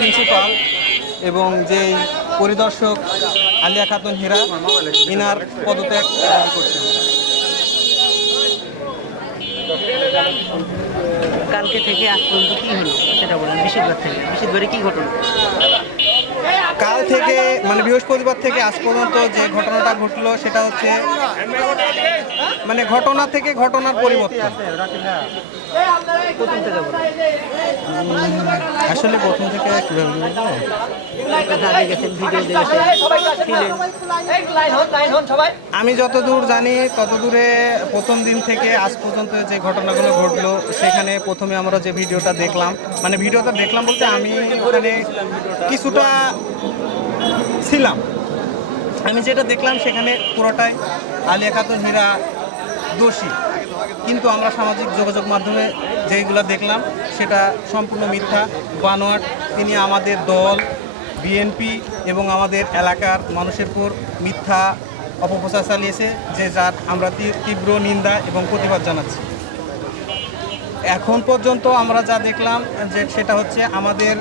Principal এবং যেই পরিদর্শক আলিয়া খাতুন হীরা ইনার পদত্যাগ দাবি করছেন। কালকে থেকে আজ পর্যন্ত কি হলো সেটা বলেন। বিশুদ্ধবারে কি ঘটনা? কাল থেকে মানে বৃহস্পতিবার থেকে আজ পর্যন্ত যে ঘটনাটা ঘটলো সেটা হচ্ছে মানে ঘটনা থেকে ঘটনার পরিবর্তন। প্রথম থেকে বলেন। আসলে প্রথম থেকে কীভাবে বলবো, আগে গেছেন, ভিডিও দেখেছেন, ছিলেন। আমি যতদূর জানি ততদূরে প্রথম দিন থেকে আজ পর্যন্ত যে ঘটনাগুলো ঘটলো সেখানে প্রথমে আমরা যে ভিডিওটা দেখলাম, মানে ভিডিওটা দেখলাম বলতে আমি ওখানে কিছুটা ছিলাম। আমি যেটা দেখলাম সেখানে পুরোটাই আলিয়া খাতুন হীরা দোষী, কিন্তু আমরা সামাজিক যোগাযোগ মাধ্যমে যেগুলো দেখলাম সেটা সম্পূর্ণ মিথ্যা, বানোয়াট। তিনি আমাদের দল বিএনপি এবং আমাদের এলাকার মানুষের উপর মিথ্যা অপপ্রচার চালিয়েছে, যে যার আমরা তীব্র নিন্দা এবং প্রতিবাদ জানাচ্ছি। এখন পর্যন্ত আমরা যা দেখলাম যে সেটা হচ্ছে আমাদের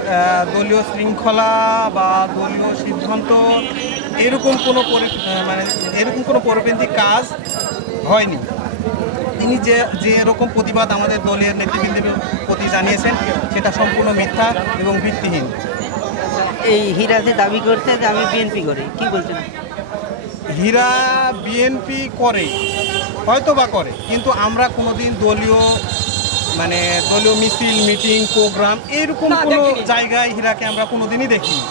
দলীয় শৃঙ্খলা বা দলীয় সিদ্ধান্ত এরকম কোনো মানে এরকম কোনো পরিপন্থী কাজ হয়নি। তিনি যে এরকম প্রতিবাদ আমাদের দলের নেতৃবৃন্দের প্রতি জানিয়েছেন সেটা সম্পূর্ণ মিথ্যা এবং ভিত্তিহীন। এই হীরা যে দাবি করছে যে আমি বিএনপি করি, কি বলছেন? হীরা বিএনপি করে, হয়তো বা করে, কিন্তু আমরা কোনোদিন দলীয় মানে দলীয় মিছিল মিটিং প্রোগ্রাম এরকম কোনো জায়গায় হীরাকে আমরা কোনোদিনই দেখিনি।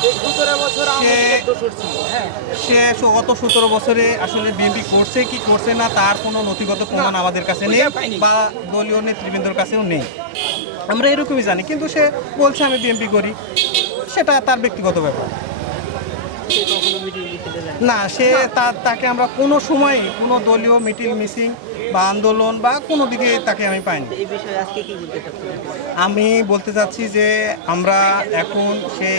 সে গত 17 বছরে আসলে বিএনপি করছে কি করছে না তার কোনো নথিগত প্রমাণ আমাদের কাছে নেই বা দলীয় নেতৃবৃন্দের কাছেও নেই। আমরা এরকমই জানি, কিন্তু সে বলছে আমি বিএনপি করি, সেটা তার ব্যক্তিগত ব্যাপার। না, তাকে আমরা কোনো সময় কোনো দলীয় মিটিং মিছিল বা আন্দোলন বা কোনো দিকে তাকে আমি পাইনি। এই বিষয়ে আজকে কি বলতে চাচ্ছেন? আমি বলতে চাচ্ছি যে আমরা এখন সেই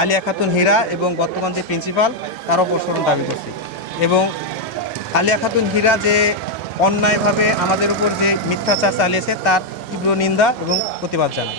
আলিয়া খাতুন হীরা এবং বর্তমান যে প্রিন্সিপাল তার অপসারণ দাবি করছি, এবং আলিয়া খাতুন হীরা যে অন্যায়ভাবে আমাদের উপর যে মিথ্যাচার চালিয়েছে তার তীব্র নিন্দা এবং প্রতিবাদ জানাই।